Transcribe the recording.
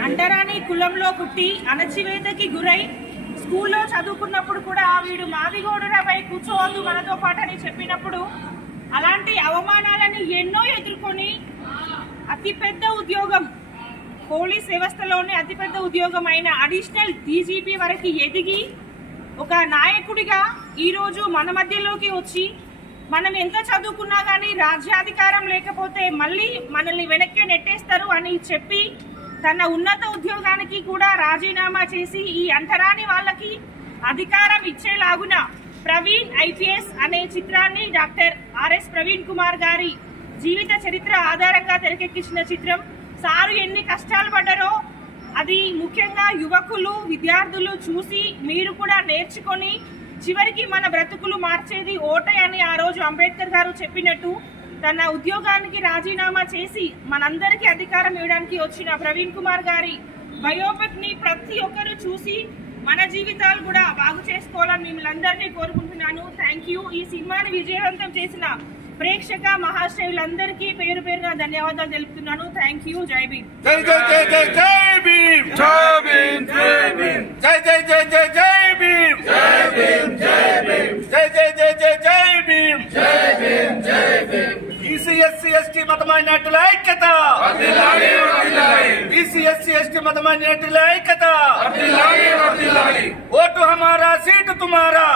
అంటరాని కులంలో పుట్టి అణచివేతకి గురై స్కూల్లో చదువుకున్నప్పుడు కూడా వీడు మాదిగోడురాపై కూర్చోవద్దు మనతో పాటు అని చెప్పినప్పుడు అలాంటి అవమానాలను ఎన్నో ఎదుర్కొని అతిపెద్ద ఉద్యోగం పోలీస్ వ్యవస్థలోనే అతిపెద్ద ఉద్యోగం అయిన అడిషనల్ డీజీపీ వరకు ఎదిగి ఒక నాయకుడిగా ఈరోజు మన మధ్యలోకి వచ్చి మనం ఎంత చదువుకున్నా కానీ రాజ్యాధికారం లేకపోతే మళ్ళీ మనల్ని వెనక్కి నెట్టేస్తారు అని చెప్పి తన ఉన్నత ఉద్యోగానికి కూడా రాజీనామా చేసి ఈ అంటరాని వాళ్ళకి అధికారం ఇచ్చేలాగున ప్రవీణ్ ఐపీఎస్ అనే చిత్రాన్ని డాక్టర్ ఆర్ఎస్ ప్రవీణ్ కుమార్ గారి జీవిత చరిత్ర ఆధారంగా తెరకెక్కించిన చిత్రం. సారు ఎన్ని కష్టాలు పడ్డారో అది ముఖ్యంగా యువకులు విద్యార్థులు చూసి మీరు కూడా నేర్చుకొని చివరికి మన బ్రతుకులు మార్చేది ఓటే అని ఆ రోజు అంబేద్కర్ గారు చెప్పినట్టు తన ఉద్యోగానికి రాజీనామా చేసి మనందరికీ అధికారం ఇవ్వడానికి వచ్చిన ప్రవీణ్ కుమార్ గారి బయోపిక్ని ప్రతి ఒక్కరూ చూసి మన జీవితాలు కూడా బాగు చేసుకోవాలని మిమ్మల్ని అందరినీ కోరుకుంటున్నాను. థ్యాంక్ యూ ఈ సినిమాని విజయవంతం చేసిన ప్రేక్షక మహాశ్రయులందరికీ పేరు పేరుగా ధన్యవాదాలు తెలుపుతున్నాను. థ్యాంక్ యూ జై భీమ్. ఎస్సీ ఎస్టీ మత మైనార్టీల ఐక్యత వర్ధిల్లాలి వర్ధిల్లాలి బీసీ ఎస్సీ ఎస్టీ మత మైనార్టీల ఐక్యత వర్ధిల్లాలి వర్ధిల్లాలి ఓటు హమారా సీటు తుమారా